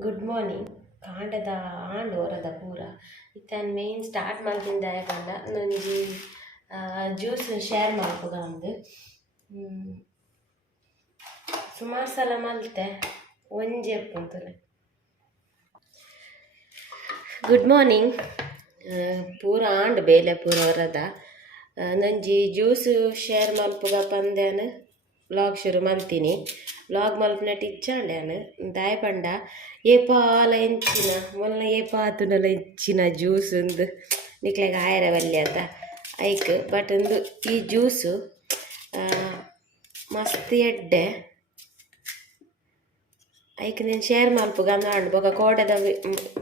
Good morning ಕಾಂಡದ ಆಂಡ್ ಹೊರದ ಪೂರ. ಇತ್ತನ್ ಮೇನ್ ಸ್ಟಾರ್ಟ್ ಮಾಡ್ತೀನಿ ಯಾಕಂದ ನನಗೆ ಜ್ಯೂಸ್ ಶೇರ್ ಮಲ್ಪುಗ ಅಂದು. ಸುಮಾರು ಸಲ ಮಲ್ತೆ. ಒಂಜೆ ಎಪ್ಪುಂತುಲೆ ಗುಡ್ ಮಾರ್ನಿಂಗ್ ಪೂರ ಆಂಡ್ ಬೇಲೆ ಪೂರ ಹೊರದ ನಂಜಿ ಜ್ಯೂಸ್ ಶೇರ್ ಮಲ್ಪುಗ ಪಂದ್ಯಾನ್ ಬ್ಲಾಗ್ ಶುರು ಮಲ್ತೀನಿ ವ್ಲಾಗ್ ಮಲ್ಪನಟ್ಟು ಇಚ್ಚಾಂಡ್ಯಾನ್ ದಾಯ್ ಪಂಡ. ಏಪಾಲ ಎಂಚಿನ? ಮೊಲ್ಲ ಏಪಾತುನಲ ಇಂಚಿನ ಜ್ಯೂಸ್ ಉಂದು. ನಿಕ್ಲೆಗ್ ಆಯರ ಬಲ್ಲೆ ಅಂತ. ಐಕ್ ಬಟ್ ಒಂದು ಈ ಜ್ಯೂಸು ಮಸ್ತ್ ಎಡ್ಡೆ. ಐಕ್ ನೀನು ಶೇರ್ ಮಲ್ಪು ಗಮನ ಬೊಕ ಕೋಡದ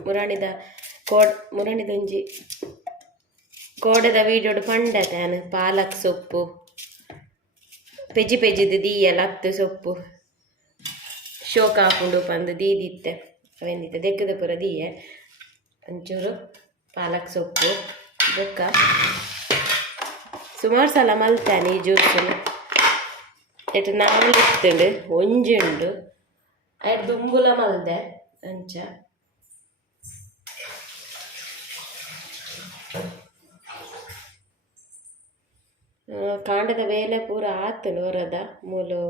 ಮುರಾಣಿದ ಕೋಡ್ ಮುರಾಣಿದೊಂಜಿ ಕೋಡೆದ ವೀಡಿಯೋಡು ಪಂಡತಾನು ಪಾಲಕ್ ಸೊಪ್ಪು. ಪೆಜಿ ಪೆಜಿದು ದೀಯಲ ಹತ್ತು ಸೊಪ್ಪು. ಶೋಕ ಹಾಕೊಂಡು ಬಂದು ದೀದಿತ್ತೆ. ಅವೆಂದಿತ್ತೆ ದೆಕ್ಕದ ಪೂರ ದೀಯೆ. ಒಂಚೂರು ಪಾಲಕ್ ಸೊಪ್ಪು ಬೊಕ್ಕ ಸುಮಾರು ಸಲ ಮಲ್ತಾನೆ ಈ ಜ್ಯೂಸನ್ನು. ಎಟ್ಟು ನಾವು ಇತ್ತುಂಡು ಒಂಜಿ ಉಂಡು ಆಯ್ತು ದುಂಬುಲ ಮಲ್ದೆ, ಅಂಚ. ಕಾಂಡದ ವೇಲೆ ಪೂರ ಆತನು ಹೊರದ ಮೂಲು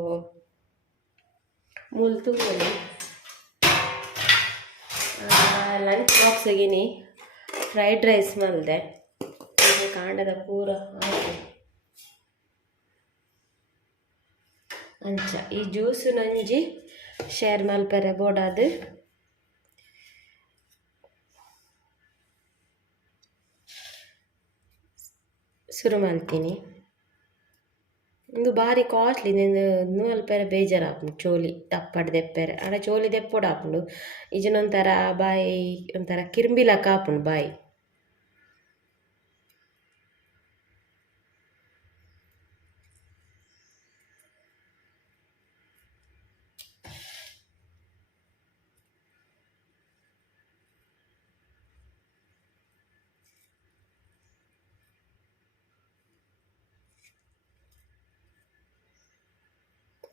ಮೂಲು ಲಂಚ್ ಲಂಚ್ ಬಾಕ್ಸಿಗಿನಿ ಫ್ರೈಡ್ ರೈಸ್ ಈಗ ಕಾಂಡದ ಪೂರ ಅಂಚ, ಈ ಜ್ಯೂಸು ನಂಜಿ ಶೇರ್ ಮಲ್ಪೆರೆ ಬೋಡಾದು ಶುರು ಮಾಡ್ತೀನಿ. ಒಂದು ಬಾರಿ ಕಾಸ್ಟ್ಲಿ ನಿಂದು ನೂಲ್ಪೆರೆ ಬೇಜಾರಾಪುಂಡು, ಚೋಲಿ ದಪ್ಪಡ್ ದೆಪ್ಪರೆ. ಆಡ ಚೋಲಿ ದೆಪ್ಪೊಡು ಆಪುಂಡು ಇಜನೊಂಥರ ಬಾಯಿ ಒಂಥರ ಕಿರ್ಮಿಲಕ ಆಪುಂಡು ಬಾಯಿ.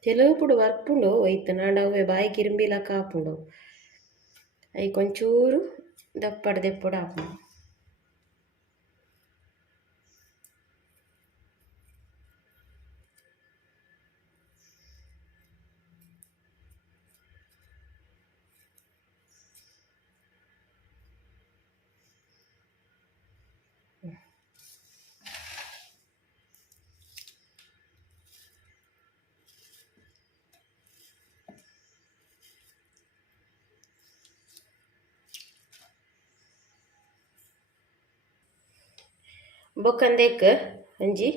ಕೆಲವೊಬ್ಬರು ವರ್ಪುಂಡು ಒಯ್ತು ನಾಡವೆ ಬಾಯಿ ಕಿರುಂಬಿಲ ಕಾಪುಂಡು ಐ ಕೊಂಚೂರು ದಪ್ಪಡ ದೆಪ್ಪಡ ಆಪುಂಡು ಬೊಕ್ಕಂದೇಕ್ ಒಂಜಿ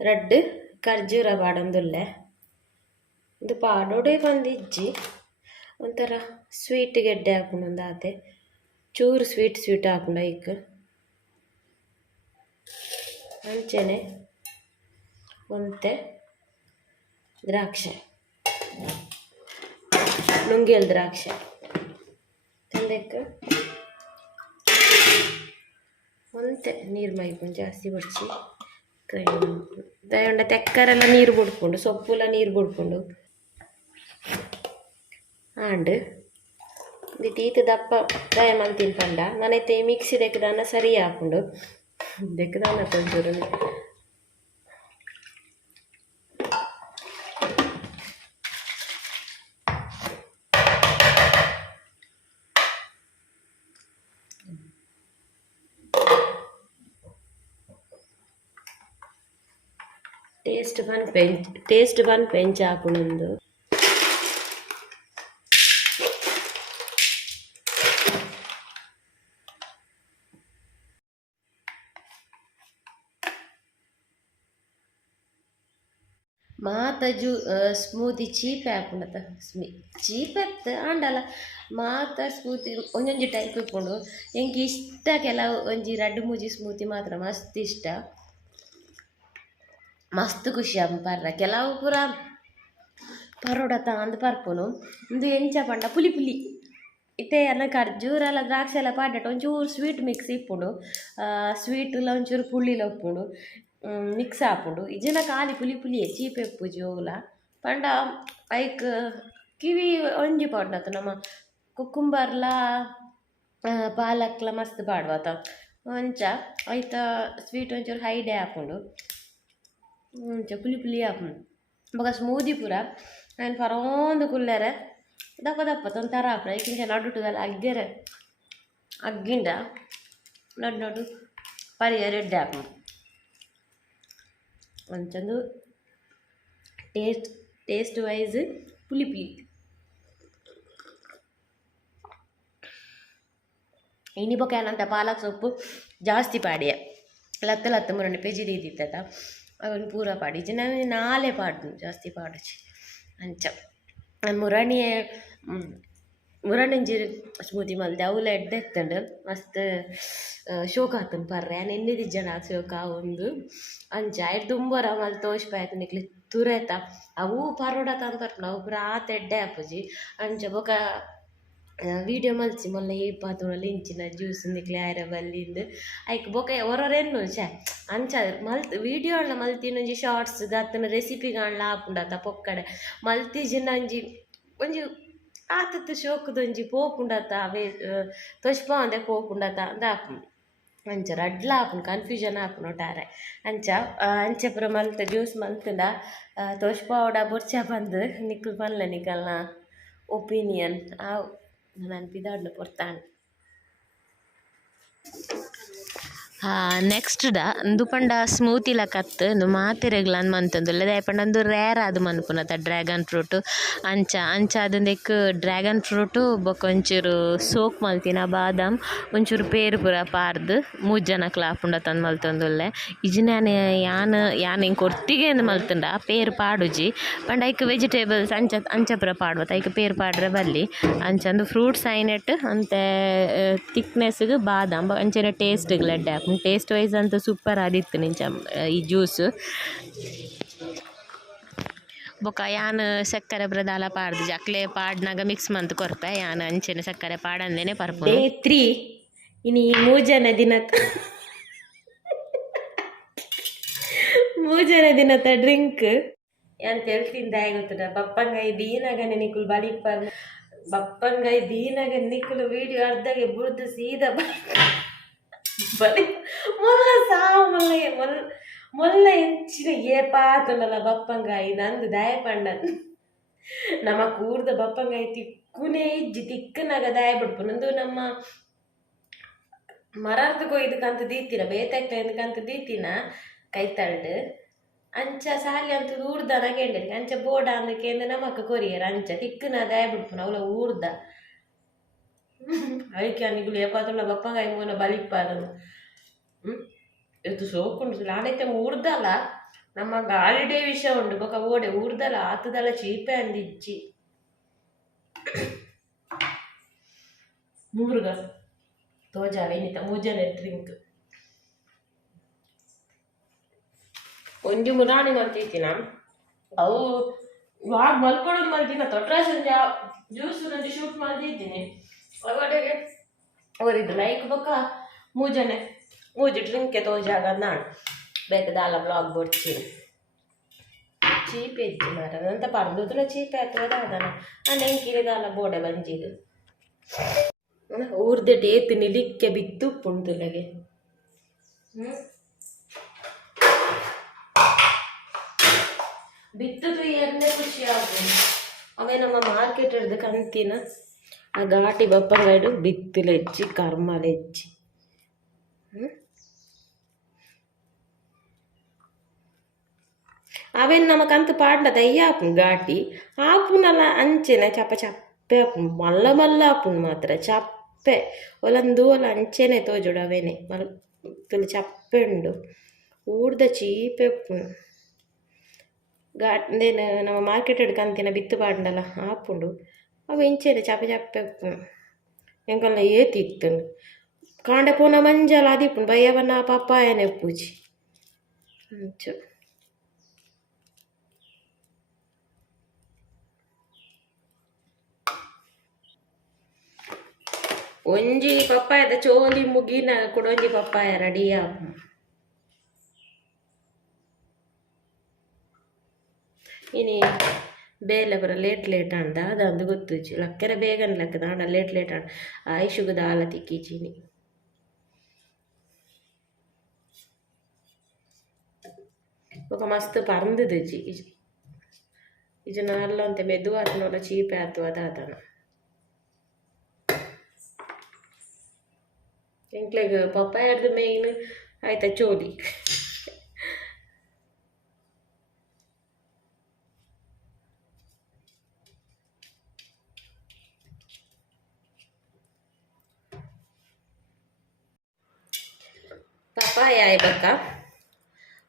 ರಡ್ಡ್ ಖರ್ಜೂರ ಬಾಡಂದುಲ್ಲೆ ಇದು ಪಾಡೋಡೆ ಬಂದಿಜ್ಜಿ ಒಂಥರ ಸ್ವೀಟ್ ಗೆಡ್ಡೆ ಹಾಕೊಂಡು ಒಂದು ಚೂರು ಸ್ವೀಟ್ ಸ್ವೀಟ್ ಹಾಕೊಂಡು ಈಗ ಅಂಚೆನೆ ಒಂತೆ ದ್ರಾಕ್ಷೆ ನುಂಗಿಯಲ್ ದ್ರಾಕ್ಷೆ ತಂದೆಕ್ ಒಂತೆ ನೀರು ಮೈಕೊಂಡು ಜಾಸ್ತಿ ಬಡ್ಸಿ ಗ್ರೈಂಡ್ ದಯಂಡ ತೆಕ್ಕರೆಲ್ಲ ನೀರು ಬಿಡ್ಕೊಂಡು ಸೊಪ್ಪುಲ ನೀರು ಬಿಡ್ಕೊಂಡು. ಆಂಡ್ ಇದು ತೀತ ದಪ್ಪ ದಯ ಮಂತಿನ ಪಂಡ. ನಾನೈತೆ ಮಿಕ್ಸಿ ದೆಕ್ಕದಾನ ಸರಿ ಹಾಕೊಂಡು ದೆಕ್ಕದಾನ ಕೊಂಚೂರು ಟೇಸ್ಟ್ ಬಂದು ಪೆಂಚ್ ಟೇಸ್ಟ್ ಬಂದು ಪೆಂಚ್ ಹಾಕೊಂಡೊಂದು ಮಾತ ಜೂ ಸ್ಮೂತಿ ಚೀಪೆ ಹಾಕೊಂಡತ ಸ್ಮಿ ಚೀಪ್ ಎತ್ತ ಆಂಡಲ ಮಾತ ಸ್ಮೂತಿ ಒಂಜೊಂಜಿ ಟೈಪ್ ಇಪ್ಪುಂಡು ಎಂಕ್ ಇಷ್ಟ ಕೆಲವು ಒಂಜಿ ರಡ್ಡು ಮೂಜಿ ಸ್ಮೂತಿ ಮಾತ್ರ ಮಸ್ತ್ ಇಷ್ಟ ಮಸ್ತ್ ಖುಷಿ ಪರ್ರ ಕೆಲವು ಪೂರ ಪರೋಡತ ಅಂದ್ ಪರ್ಪುನು ಇಂದು ಎಂಚ ಪಂಡ ಪುಲಿ ಪುಲಿ ಇತ್ತೆ ಎಲ್ಲ ಖರ್ಜೂರ ಎಲ್ಲ ದ್ರಾಕ್ಷಿ ಎಲ್ಲ ಪಾಡ್ಯಟ ಒಂಚೂರು ಸ್ವೀಟ್ ಮಿಕ್ಸ್ ಇಪ್ಪುಂಡು ಸ್ವೀಟ್ಲ ಒಂಚೂರು ಪುಳ್ಳಿಲ ಉಪ್ಪುಂಡು ಮಿಕ್ಸ್ ಆಪುಂಡು ಇಜನ ಖಾಲಿ ಪುಲಿ ಪುಲಿಯೇ ಚೀಪ್ ಎಪ್ಪು ಜೋವುಲ ಪಂಡ ಐಕ್ ಕಿವಿ ಒಂಜಿ ಪಡ್ನತ್ತು ನಮ್ಮ ಕುಕ್ಕುಂಬರ್ಲ ಪಾಲಕ್ಲ ಮಸ್ತ್ ಪಾಡ್ವಾತ ಒಂಚ ಐತ ಸ್ವೀಟ್ ಒಂಚೂರು ಹೈಡೆ ಹಾಕೊಂಡು ಒಂಚ ಪುಲಿ ಪುಲಿ ಹಾಕೊಂಡು ಬೊಕ ಸ್ಮೂದಿ ಪೂರ ನಾನು ಪರೋಂದು ಕುಲ್ಲೆರೆ ದಪ್ಪ ದಪ್ಪ ತೊಂತರ ಹಾಪುರ ಐಕಿಂಚ ನಡುಟುದಲ್ಲ ಅಗ್ಗೆರೆ ಅಗ್ಗಿಂಡ ನಡು ನಡು ಪರಿಯ ರೆಡ್ಡೆ ಹಾಕೊಂಡು ಒಂಚಂದು ಟೇಸ್ಟ್ ಟೇಸ್ಟ್ ವೈಸ್ ಪುಲಿ ಪುಲಿ ಇನಿ ಬೊಕ ಏನಂತ ಪಾಲಕ್ ಸೊಪ್ಪು ಜಾಸ್ತಿ ಪಾಡಿಯ ಲತ್ತ ಲತ್ತ ಮುರಣೆ ಪೆಜಿದಿ ಇದ್ದಿತ್ತದ ಅವನು ಪೂರ ಪಾಡಿ ಇಜ್ಜಿ ನಾನು ನಾಳೆ ಪಾಡ್ದು, ಜಾಸ್ತಿ ಪಾಡುಜಿ ಅಂಚ. ಮುರಣಿ ಮುರಣಂಜಿ ಸ್ಮೂತಿ ಮಲ್ದೆ, ಅವಲ ಎಡ್ಡೆ ಎತ್ತಂಡು ಮಸ್ತ್ ಶೋಕ ಆತನ್ ಪರ್ರೆ. ನಾನು ಎನ್ನಿದಿ ಜನ ಶೋಕ ಒಂದು ಅಂಚ ಐಟ್ ತುಂಬರ ಮಲ್ ತೋಷ್ಪಾಯ್ತು ನಿಕ್ಲಿ ತುರೆತ. ಅವು ಪರೋಡ ತಂದು ಬರ್ಪುಂಡು ಅವು ಪೂರ ಆತ ಎಡ್ಡೆ ಆಪುಜಿ. ಅಂಚ, ಬೊಕ ವಿಡಿಯೋ ಮಲ್ಚಿ ಮೊಲ್ಲ ಏಪಾತುಣಲ ಇಂಚಿನ ಜ್ಯೂಸ್ ನಿಕ್ಲೆ ಆಯ್ರ ಬಲ್ಲಿಂದು ಐಕ್ ಬೊಕ ಒರೊರೆನ್ನು ಛೆ ಅಂಚ ಮಲ್ತ್ ವಿಡಿಯೋ ಅಲ್ಲ ಮಲ್ತಿನೊಂಜಿ ಶಾರ್ಟ್ಸ್ ದಾತನ ರೆಸಿಪಿ ಕಾಣ್ಲ ಆಪುಂಡತ ಪೊಕ್ಕಡೆ ಮಲ್ತಿಜಿನ ಒಂಜಿ ಒಂಜಿ ಆತತ್ ಶೋಕದೊಂಜಿ ಪೋಪುಂಡಾತ ಅವೇ ತೊಚ್ಪಾಂದೆ ಪೋಪುಂಡತ ಅಂದ ಆಪುಂಡು ಅಂಚ ರಡ್ಲ ಆಪುಂಡು ಕನ್ಫ್ಯೂಷನ್ ಆಪುಂಡು ಒಟ್ಟಾರೆ ಅಂಚ ಆ, ಅಂಚೆ ಪೂರ ಮಲ್ತ್ ಜ್ಯೂಸ್ ಮಲ್ತುಂಡ ತೊಚ್ಪಾವಡ ಬೊರ್ಚ ಬಂದು ನಿಕ್ಲು ಪನ್ಲ ನಿಕಲ್ನ ಒಪಿನಿಯನ್ ಆ ನಾನು ಪಿದಾಡ್ನ ಪೊರ್ತಾನೆ ಹಾ ನೆಕ್ಸ್ಟ್ ಡ ಉಂದು ಪಂಡ ಸ್ಮೂತಿ ಲಕತ್ ಉಂದು ಮಾತೆರೆಗ್ಲ ಅಂದ್ ಮಂತೊಂದುಲ್ಲೆ ದಾಯೆ ಪಂಡ ಉಂದು ರೇರ್ ಆದ್ ಮನ್ಪುನತ ಡ್ರ್ಯಾಗನ್ ಫ್ರೂಟ್ ಅಂಚ. ಅಂಚ ಅದಂದೆಕ್ ಡ್ರ್ಯಾಗನ್ ಫ್ರೂಟ್ ಬೊಕ ಒಂಚೂರು ಸೋಕ್ ಮಲ್ತಿನ, ಬಾದಾಮ್, ಒಂಚೂರು ಪೇರು ಪೂರ ಪಾರ್ದ್, ಮೂಜ್ ಜನಕ್ಲ ಆಪುಂಡತ ಅಂದ್ ಮಲ್ತೊಂದುಲ್ಲೆ ಇಜ್ಜಿನಾನ್ ಯಾನ್ ಯಾನ್ ಇಂಕ್ ಒರ್ತಿಗೆ ಅಂದ್ ಮಲ್ತುಂಡ, ಪೇರು ಪಾಡುಜಿ. ಪಂಡ ಐಕ್ ವೆಜಿಟೇಬಲ್ಸ್ ಅಂಚ ಅಂಚ ಪೂರ ಪಾಡ್ಬತ್ತ ಐಕ್ ಪೇರು ಪಾಡ್ರೆ ಬಲ್ಲಿ. ಅಂಚಂದು ಫ್ರೂಟ್ಸ್ ಐನೆಟ್ ಅಂತೆ ತಿಕ್ನೆಸ್ಗ್ ಬಾದಾಮ್, ಅಂಚನೆ ಟೇಸ್ಟ್ಗ್ ಲೆಡ್ಡೆ ಹಾಕೊಂಡು ಟೇಸ್ಟ್ ವೈಸ್ ಅಂತೂ ಸೂಪರ್ ಆದಿತ್ತು ನಿಂಚ ಈ ಜ್ಯೂಸ್ ಬೊಕ ಯಾನ್ ಸಕ್ಕರೆ ಪ್ರದಾಲ ಪಾಡ್ದು, ಜಕ್ಲೆ ಪಾಡ್ನಾಗ ಮಿಕ್ಸ್ ಮಂತ್ ಕೊರ್ಪೆ, ಯಾನ್ ಅಂಚೆನೆ ಸಕ್ಕರೆ ಪಾಡಂದೇನೆ ಪರ್ಪು ತ್ರೀ, ಇನಿ ಮೂಜನ ದಿನ ಮೂಜನ ದಿನತ ಡ್ರಿಂಕ್. ಎಂತ ಹೇಳ್ತಿಂದ ಗೊತ್ತದ ಬಪ್ಪಂಗಾಯಿ ಇದೀನಾಗ ನಿಕುಲ್ ಬಲಿಪ್ಪರ್ ಬಪ್ಪಂಗಾಯಿ ದೀನಾಗ ನಿಕುಲು ವಿಡಿಯೋ ಅರ್ಧಗೆ ಬುಡ್ದು ಸೀದಾ ಬಲಿ ಮೊಲ್ಲ ಸಾವು ಮೊಲ್ಲ ಮೊಲ್ಲ ಮೊಲ್ಲ ಎಂಚಿನ ಏಪಾತುಂಡಲ ಬಪ್ಪಂಗಾಯಿ ನಂದು ದಯ ಪಂಡನ್ ನಮ್ಮ ಕೂರ್ದ ಬಪ್ಪಂಗಾಯಿ ತಿಕ್ಕುನೇ ಇಜ್ಜಿ ತಿಕ್ಕನಾಗ ದಯ ಬಿಡ್ಪು ನಂದು ನಮ್ಮ ಮರಾರ್ದ ಕೊಯ್ದಕ್ಕಂತ ದೀತಿನ ಬೇತಾಕ್ಲ ಎಂದಕ್ಕಂತ ದೀತಿನ ಕೈತಳ್ಡು ಅಂಚ ಸಾಲಿ ಅಂತ ಊರ್ದ ನಗೆಂಡರಿ ಅಂಚ ಬೋಡ ಅಂದಕ್ಕೆ ಅಂದ ನಮಕ್ ಕೊರಿಯರ್ ಅಂಚ ತಿಕ್ಕನ ದಯ ಬಿಡ್ಪುನ ಅವಳ ಊರ್ದ ಐಕೆ ಅನಿಗುಲು ಏಪಾತುള്ള ಬಪ್ಪಂಗಾಯಿ ಮೂನ ಬಲಿಪ್ಪಾರು ಇದು ಸೋಕುಂಡು ನಾನೈತೆ ಊರ್ದಲ್ಲ ನಮ್ಮ ಗಾಳಿಡೇ ವಿಷಯ ಉಂಡು ಬೊಕ ಓಡೆ, ಊರ್ದಲ್ಲ, ಆತದಲ್ಲ ಚೀಪೆ ಅಂದಿಜ್ಜಿ. ಮೂರುಗ ತೋಜಾಲ ಏನಿತ್ತ ಮೂಜನೆ ಡ್ರಿಂಕ್ ಒಂಜಿ ಮುರಾಣಿ ಮಲ್ತಿತ್ತಿನ ಅವು ವಾಗ್ ಮಲ್ಕೊಳ್ಳೋದು ಮಲ್ತಿನ ತೊಟ್ರಾಸ ಜ್ಯೂಸ್ ನಂಜಿ ಶೂಟ್ ಮಲ್ತಿದ್ದೀನಿ ಅವಡೆಗೆ ಅವರಿದ್ದು ಲೈಕ್ ಬೊಕ್ಕ ಮೂಜನೆ ಮೂಜಿ ಡ್ರಿಂಕೆ ತೋಜಾಗ ನಾಡು ಬೇಕದಾಲ ಬ್ಲಾಗ್ ಬೊಡ್ಚಿ ಚೀಪ್ ಇಜ್ಜಿ ಮಾರ ಅಂತ ಪರ್ದುಲ ಚೀಪ್ ಆಯ್ತದ ಅದನ ಅಂಡೆಂಕಿರಿದಾಲ ಬೋಡೆ ಬಂಜಿದು ಊರ್ದ ಡೇತ್ ನಿಲಿಕ್ಕೆ ಬಿತ್ತು ಹ್ಮ್ ಬಿತ್ತದು ಎರಡನೇ ಖುಷಿ ಆಗ್ಬೋದು ಅವೇ ನಮ್ಮ ಮಾರ್ಕೆಟ್ ಹಿಡ್ದು ಕಂತಿನ ಆ ಘಾಟಿ ಬಪ್ಪಂಗಾಯ್ಡು ಬಿತ್ತಲೆಜ್ಜಿ ಕರ್ಮಲೆಜ್ಜಿ ಅವೇನು ನಮಕಂತ ಪಾಡ್ಲದ ಅಯ್ಯಾಪುನ್ ಘಾಟಿ ಆಪುನಲ ಅಂಚೆನೆ ಚಪ ಚಪ್ಪೆ ಆಪುನ್ ಮಲ್ಲ ಮಲ್ಲ ಆಪುನ್ ಮಾತ್ರ ಚಪ್ಪೆ ಒಲಂದು ಒಲ ಅಂಚೆನೆ ತೋಜುಡು ಅವೇನೆ ಮಲ್ ತುಲು ಚಪ್ಪೆ ಉಂಡು ಊಡ್ದ ಚೀಪೆ ಉಪ್ಪುನು ಘಾಟ್ ಇಂದೇನು ನಮ್ಮ ಮಾರ್ಕೆಟ್ ಹಿಡ್ಕಂತಿನ ಬಿತ್ತು ಪಾಡ್ನಲ ಆಪುಂಡು ಅವು ಇಂಚೆನೆ ಚಪ್ಪೆ ಚಪ್ಪೆ ಉಪ್ಪುನು ಎಂಕಲ್ನ ಏತಿತ್ತು ಕಾಂಡೆ ಪೋನ ಮಂಜಲ ಅದಿಪ್ಪುನು ಬಯ್ಯವನ್ನ ಪಪ್ಪಾಯನೆ ಉಪ್ಪುಜಿ ಅಂಚು ಒಂಜಿ ಪಪ್ಪಾಯದ ಚೋಲಿ ಮುಗಿನ ಕೊಡೊಂಜಿ ಪಪ್ಪಾಯ ರೆಡಿ ಆಪು ಇನಿ ಬೇಲೆ ಪೂರ ಲೇಟ್ ಲೇಟ್ ಅಂಡ ಅದಂದು ಗೊತ್ತುಜಿ ಲಕ್ಕೆರೆ ಬೇಗನೆ ಲೆಕ್ಕದ ಆಂಡ ಲೇಟ್ ಲೇಟ್ ಅಂಡ ಐಶುಗದ ಆಲ ತಿಕ್ಕಿಚೀನಿ ఒక మస్తు పరంది జಿ ಇದು ನಲ್ಲಂತೆ ಮೆದು ಆತನೋಲ ಚೀಪೆ ಎಂಕ್ಲೆಗ್ ಪಪ್ಪಾಯರ್ದು ಮೇಯ್ನ್ ಆಯ್ತಾ ಚೋಲಿ ಪಪ್ಪಾಯ ಆಯ್ಬೇಕ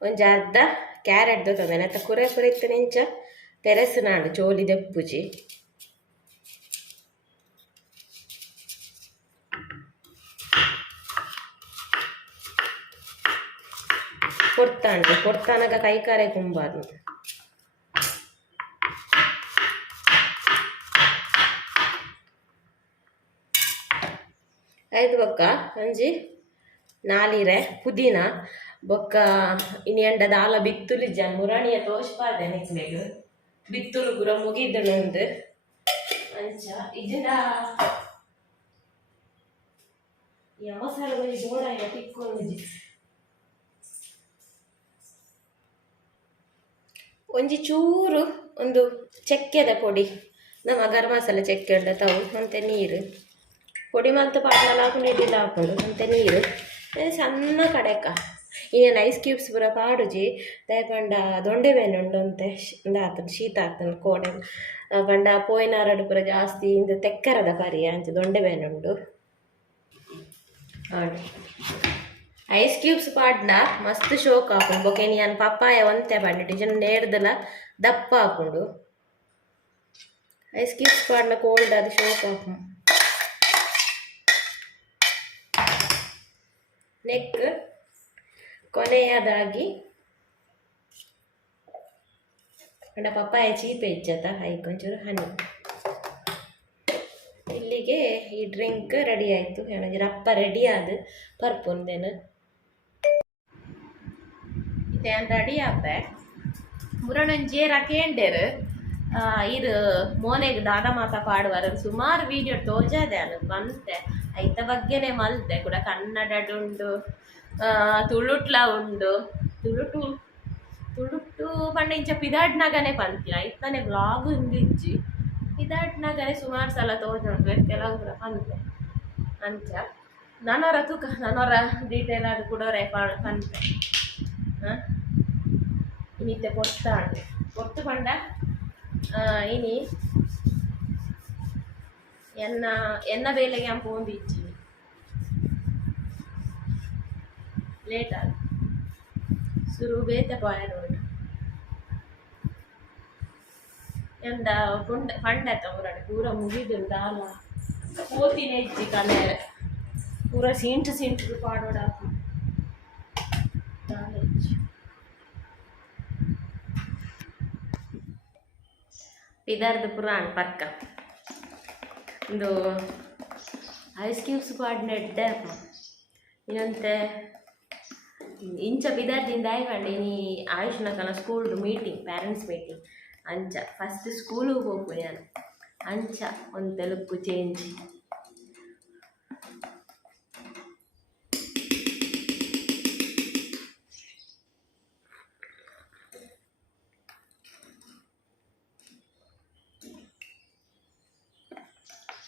ಒಂಜಿ ಅರ್ಧ ಕ್ಯಾರೆಟ್ ದೊತ್ತಂದೆ ನೆತ್ತ ಕುರೆ ಕುರೆ ಇತ್ತನೆಂಚ ಪೆರಸು ನಾಡು ಚೋಲಿ ದೆಪ್ಪುಜಿ ಕೊಡ್ತಾನಗ ಕೈ కుంబారు ಐದು ಬೊಕ್ಕ ಒಂಜಿ ನಾಲಿರೆ, ಪುದೀನ, ಬೊಕ್ಕ, ಇನಿ ಎಂಡ ದಾಲ ಬಿತ್ತುಲಿ ಜನ್, ಮುರಾಣಿಯ ತೋಷ್ಪಾದೆ ನೆಕ್ಲೆಗ್ ಬಿತ್ತುಲು ಪೂರ ಮುಗಿದನೊಂದು ಅಂಚ ಇಜಂಡ ಈ ಮಸಾಲೆ ಒಂಜಿ ಒಂಜಿ ಚೂರು ಒಂದು ಚಕ್ಕೆದ ಪೊಡಿ. ನಮ್ಮ ಗರಂ ಮಸಾಲೆ ಚಕ್ಕೆ ಉಂಡ ತಾವು ಅಂತೆ ನೀರು. ಪೊಡಿ ಮಾತ್ರ ಪಾಟಲ ಹಾಕೊಂಡು ಇಡ್ಲಿಲ್ಲ, ಹಾಕೊಂಡು ಅಂತೆ ನೀರು. ಸಣ್ಣ ಕಡೆಕ. ಇನ್ನೇನು ಐಸ್ ಕ್ಯೂಬ್ಸ್ ಪೂರ ಪಾಡುಜಿ. ದಯಪಂಡ ದೊಂಡೆ ಮೇಲೆ ಉಂಡು ಅಂತ ಆತನ ಶೀತ ಆತನ ಕೋಡೆ ಆ ಪಂಡ ಪೋಯಿನಾರಡು ಪೂರ ಜಾಸ್ತಿ ಇಂದ ತೆಕ್ಕರದ ಕರಿಯ ಅಂಚ ದೊಂಡೆ ಮೇಲೆ ಉಂಡು. ಐಸ್ ಕ್ಯೂಬ್ಸ್ ಪಾಡ್ನ ಮಸ್ತ್ ಶೋಕ್ ಹಾಕೊಂಡು ಬೊಕೆ ನೀನು ಪಪ್ಪಾಯ ಒಂತೆ ಬಂಡಿಟ್ಟು ಜನ ನೇರ್ದಲ ದಪ್ಪ ಹಾಕೊಂಡು. ಐಸ್ ಕ್ಯೂಬ್ಸ್ ಪಾಡ್ನ ಕೋಲ್ಡ್ ಅದು ಶೋಕ್ ಹಾಕೊಂಡು ನೆಕ್ ಕೊನೆಯದಾಗಿ ಅಂಡ ಪಪ್ಪಾಯ ಚೀಪೆ ಇಜ್ಜತ ಐಕೊಂಚೂರು ಹನಿ ಇಲ್ಲಿಗೆ ಈ ಡ್ರಿಂಕ್ ರೆಡಿ ಆಯಿತು. ಹೇಳಂಗೆ ರಪ್ಪ ರೆಡಿ ಆದ ಪರ್ಪುಂದೇನು ಇದೇನು ರೆಡಿ ಆತೆ ಮುರಣಂಜೆ ರಕೇಂಡೆರ್ ಇದು ಮೋನೆಗೆ ದಾದ ಮಾತ ಪಾಡುವಾರ. ಸುಮಾರು ವಿಡಿಯೋ ತೋಜಾದೆ ಅನು ಬಂತೆ. ಐತ ಬಗ್ಗೆನೆ ಮಲ್ತೆ ಕೂಡ. ಕನ್ನಡಡುಂಡು ತುಳುಟ್ಲ ಉಂಡು. ತುಳುಟು ತುಳುಟು ಪಂಡ ಇಂಚ ಪಿದಾಡ್ನಾಗನೆ ಪಂತಿನ. ಐತನೆ ವ್ಲಾಗ್ ಇಂದಿಜ್ಜಿ. ಪಿದಾಡ್ನಾಗನೆ ಸುಮಾರು ಸಲ ತೋಜುಂಡು ಕೆಲವು ಪಂತೆ. ಅಂಚ. ನನವರ ತೂಕ ನನ್ನವರ ಡೀಟೇಲ್ ಅದು ಕೂಡ ಪಂತೆ. ಹಾಂ ಇನ್ನಿತ್ತೆ ಕೊಡ್ತಾಂಡು ಕೊಟ್ಟು ಪಂಡ ಇನಿ ಎನ್ನ ಎನ್ನ ಬೇಲೆಗೆ ಅಂಪು ಒಂದು ಇಜ್ಜಿ ಲೇಟ್ ಆಗ ಸುರು ಬೇತೆ ಪಾಯ ನೋಡಿ ಎಂದ ಪುಂಡ ಪಂಡತ ಊರಡೆ ಪೂರ ಮುಗಿದು ದಾಲ ಪೋತಿನ ಇಜ್ಜಿ ಕನೇರೆ ಪೂರ ಸೀಂಟು ಸೀಂಟು ಪಾಡೋಡ ಇದಾರ್ದು ಪುರಾಣ ಪಕ್ಕ ಒಂದು ಐಸ್ ಕ್ಯೂಬ್ಸ್ ಪಾಡ್ನ ಎಡ್ಡೆ ಇನ್ನಂತೆ ಇಂಚ ಬಿದಾರ್ದಿಂದ ಆಯ್ಕಂಡು ಇನಿ ಆಯುಷ್ನ ಕನ ಸ್ಕೂಲ್ಡು ಮೀಟಿಂಗ್ ಪ್ಯಾರೆಂಟ್ಸ್ ಮೀಟಿಂಗ್ ಅಂಚ ಫಸ್ಟ್ ಸ್ಕೂಲಿಗೆ ಹೋಗು ನಾನು ಅಂಚ ಒಂದು ತೆಲುಗು ಚೇಂಜ್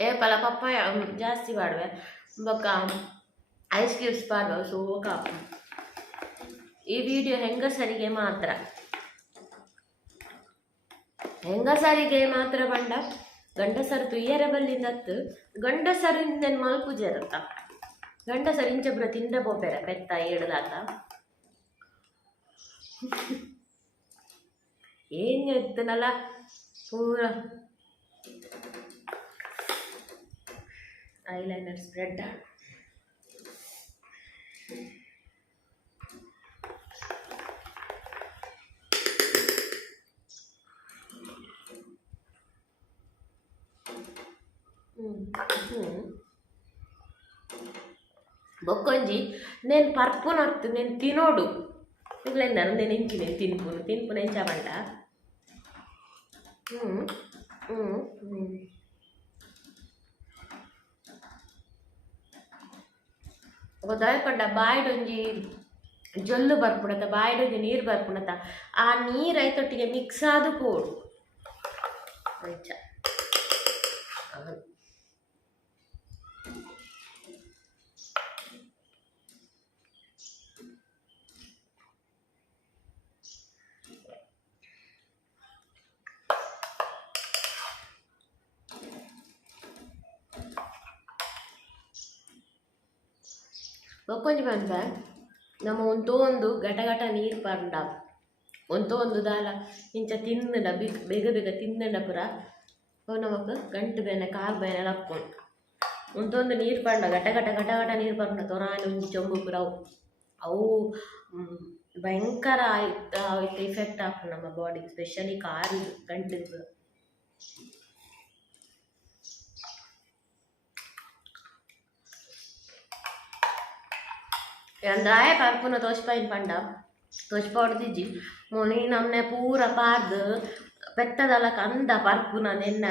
ಏಪಲ ಪಪ್ಪಾಯ ಜಾಸ್ತಿ ಮಾಡುವೆ. ಬಕ್ಕ ಐಸ್ ಕ್ಯೂಬ್ಸ್ ಪಾಡುವ ಸೋಕ ಈ ವಿಡಿಯೋ ಹೆಂಗಸರಿಗೆ ಮಾತ್ರ. ಹೆಂಗಸರಿಗೆ ಮಾತ್ರ ಬಂಡ. ಗಂಡಸರು ತುಯ್ಯರ ಬಲ್ಲಿಂದತ್ತು ಗಂಡಸರು ಇಂದೆನ್ ಮಲ್ಪುಜೇರತ್ತ ಗಂಡಸರು ಇಂಚಬ್ರ ತಿಂದ ಬೋಪೆರ ಬೆತ್ತ ಏಳದಾತ ಏನ್ ಎತ್ತನಲ್ಲ? ಪೂರ ఐలైనర్ స్ప్రెడ్. బొక్కొంజి నేను పర్పు పర్పునొత్తు నేను తినోడు. ఇవ్వలేను నేను ఇంకి నేను తినుకోను తినుకును తినుకునేంచామంట ಒದರ್ಕೊಂಡ ಬಾಯಿಡೊಂಜಿ ಜೊಲ್ಲು ಬರ್ಪುಣತ ಬಾಯಿಡೊಂಜಿ ನೀರು ಬರ್ಪುಣತ. ಆ ನೀರು ಐತೊಟ್ಟಿಗೆ ಮಿಕ್ಸ್ ಆದು ಕೂಡು. ಆಯ್ತಾ? ಬೊಕ್ಕೊಂಜಿ ಬಂದ ನಮ್ಮ ಒಂತೋ ಒಂದು ಘಟ ಘಟ ನೀರು ಪಂಡ ಒಂತೋ ಒಂದು ದಾಲ ಇಂಚ ತಿನ್ನಡ ಬಿ ಬೇಗ ಬೇಗ ತಿನ್ನಡ ಪುರ. ಅವು ನಮಕ್ ಗಂಟು ಬೇನೆ, ಕಾಲು ಬೇನೆ ಲಕ್ಕೊಂಡು ಒಂದು ನೀರು ಪಂಡ ಘಟ ಘಟ ಘಟ ಘಟ ನೀರು ಪಂಡ ತೊರಾನೆ ಒಂಜಿ ಚೊಂಬು ಪುರ. ಅವು ಅವು ಭಯಂಕರ ಆಯ್ತು ಆಯ್ತು ಇಫೆಕ್ಟ್ ಆಗ್ತದೆ ನಮ್ಮ ಬಾಡಿಗೆ ಸ್ಪೆಷಲಿ ಕಾಲು ಗಂಟು ಅಂದಾಯ ಪರ್ಪುನ ತೋಚ್ಪೈನ್ ಪಂಡ ತೋಚ್ಪ ಹೊಡ್ದಿಜ್ಜಿ ಮೊನಿ ನಮ್ನೆ ಪೂರ ಪಾರ್ದು ಪೆತ್ತದಲಕ ಅಂದ ಪರ್ಪುನ ನೆನ್ನ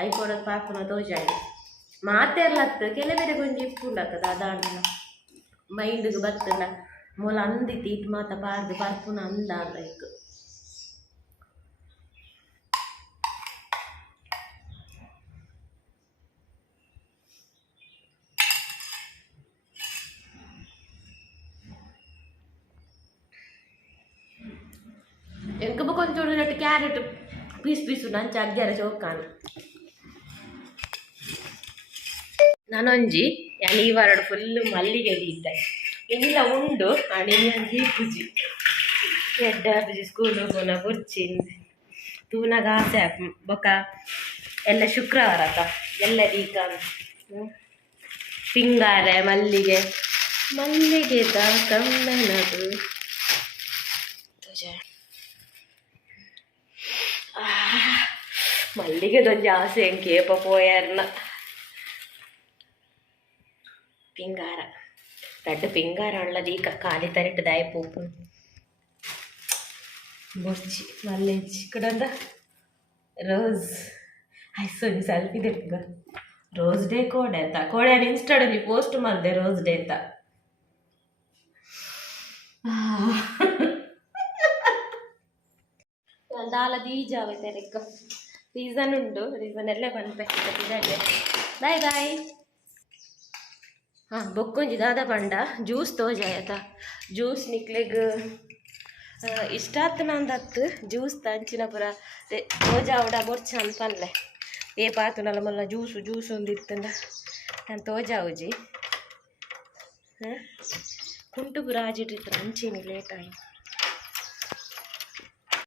ಐಕೊಡದ ಪರ್ಪುನ ತೋಜಾಡಿ ಮಾತೆರ್ಲತ್ತು ಕೆಲವೆರೆ ಗೊಂಜಿ ಇಪ್ಪುಂಡಕ್ಕದ ಅದಾಂಡ ಮೈಂಡ್ಗೆ ಬತ್ತಂಡ ಮೊಲ ಅಂದಿತ್ತು ಇಟ್ ಮಾತ ಪಾರ್ದು ಪರ್ಪುನ എനിക്ക് ഇപ്പോൾ കുറച്ചുകൂടി രണ്ട് ಪೀಸ್ പീസ് പീസ് ನಾನು ಚಗ್ಗಿಯರ ಚೌಕಾನ ನಾನೊಂಜಿ ನಾನು ಈ ವಾರ ಫುಲ್ ಮಲ್ಲಿಗೆ ಅಡಿಯಿದ್ದೆ ಎಲ್ಲ ಉಂಡು ಅಣಿಯಂಜಿ ಪುಜಿ ಎಡ್ಡ ಪುಜಿ ಸ್ಕೂಲ್ ಹೋಗೋಣ ಬುರ್ಚಿನ್ ತೂನಾಗ ಆಸೆ ಬೊಕ ಎಲ್ಲ ಶುಕ್ರವಾರ ಅತ್ತ ಎಲ್ಲ ಈಗ ಪಿಂಗಾರೆ, ಮಲ್ಲಿಗೆ. ಮಲ್ಲಿಗೆ ಕಮ್ಮೆನದು ತುಜೆ ಮಲ್ಲಿಗೆದೊಂದು ಆಸೆ ಎಂಕೇಪ ಪೋಯಾರ್ನ ಪಿಂಗಾರ ದಡ್ಡ ಪಿಂಗಾರ ಉಳ್ಳದೀಕ ಖಾಲಿ ತರಿಟ್ಟು ದಾಯ ಪೂಪು ಬೊರ್ಚಿ ಮಲ್ಲೆಂಚಿ రోజ్ ರೋಸ್ ಐಸೊಂದು ಸೆಲ್ಫಿ ತೆಪ್ಪ ರೋಸ್ ಡೇ ಕೋಡೆ ಅಂತ ಕೋಡೆ ಇನ್ಸ್ಟಾಡಲ್ಲಿ ಪೋಸ್ಟ್ ಮಾಡಿದೆ ರೋಸ್ ಡೇ ಅಂತ ದಾಲ ದೀಜ ಆವೈತೆ ರೆಕ್ಕ ರೀಸನ್ ಉಂಟು. ರೀಸನ್ ಎಲ್ಲ ಇದಾಗೆ ಬಾಯ್ ಬಾಯ್ ಹಾಂ ಬೊಕ್ಕೊಂಜಿ ದಾದ ಪಂಡ. ಜ್ಯೂಸ್ ತೋಜಾಯತ ಜ್ಯೂಸ್ ನಿಕ್ಲೆಗ್ ಇಷ್ಟಾತ್ ನಂದತ್ತು ಜ್ಯೂಸ್ ತಂಚಿನ ಪುರ ತೋಜಾವಡ ಬೊರ್ಚ ಅನ್ಪನ್ಲೆ ಏ, ಪಾತು ನಲ್ಲ ಮಲ್ಲ ಜ್ಯೂಸು ಜ್ಯೂಸ್ ಒಂದು ಇತ್ತಂದ. ನಾನು ತೋಜಾವುಜಿ ಹಾಂ? ಕುಂಟು ಪುರ ಆಜಿಟ್ಟಿರ್ತಾರೆ ಅಂಚೇನಿ ಲೇಟ್